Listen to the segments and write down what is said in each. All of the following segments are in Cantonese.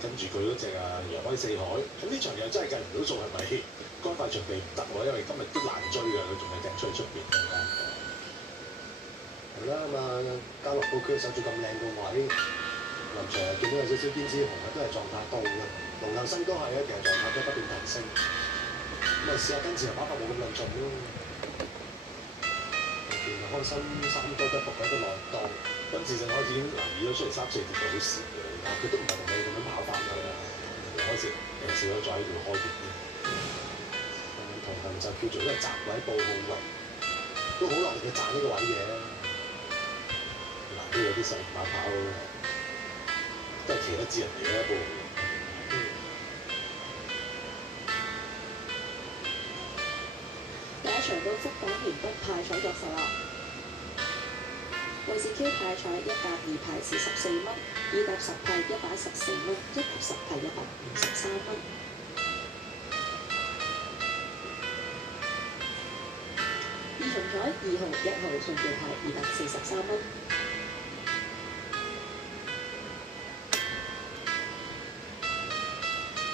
跟住佢嗰隻揚威四海，咁呢場又真係計唔到數，係咪乾快場地唔得喎？因為今日都難追㗎，佢仲係掟出去出邊㗎。係啦，咁加樂布區守住咁靚個位，臨場又見到有少少胭脂紅啊，都係狀態到嘅。龍頭生都係啊，其實狀態都不斷提升。咁試下跟住又把握冇咁論盡咯。見開心3多一伏喺度內檔，今次就開始已經留意咗出嚟3、4碟就好少嘅，佢都唔係同你咁樣跑法㗎。開始有少咗再喺度開碟啲。同行就叫做一個閘位報號位，都好落力嘅賺呢個位嘅。嗱，都有啲細馬跑，都係騎得知人哋嘅一步。第一場到福港田北派彩作實啦，惠氏 Q 派彩1搭2排是14蚊，2搭10派114蚊，1搭10派153蚊。二重彩2號、1號順序派243蚊。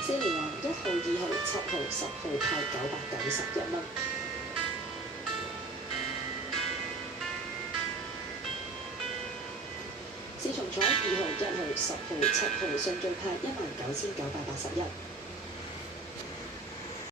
4連環1號、2號、7號、10號派991蚊。4重彩2號、1號、10號、7號順序派19981。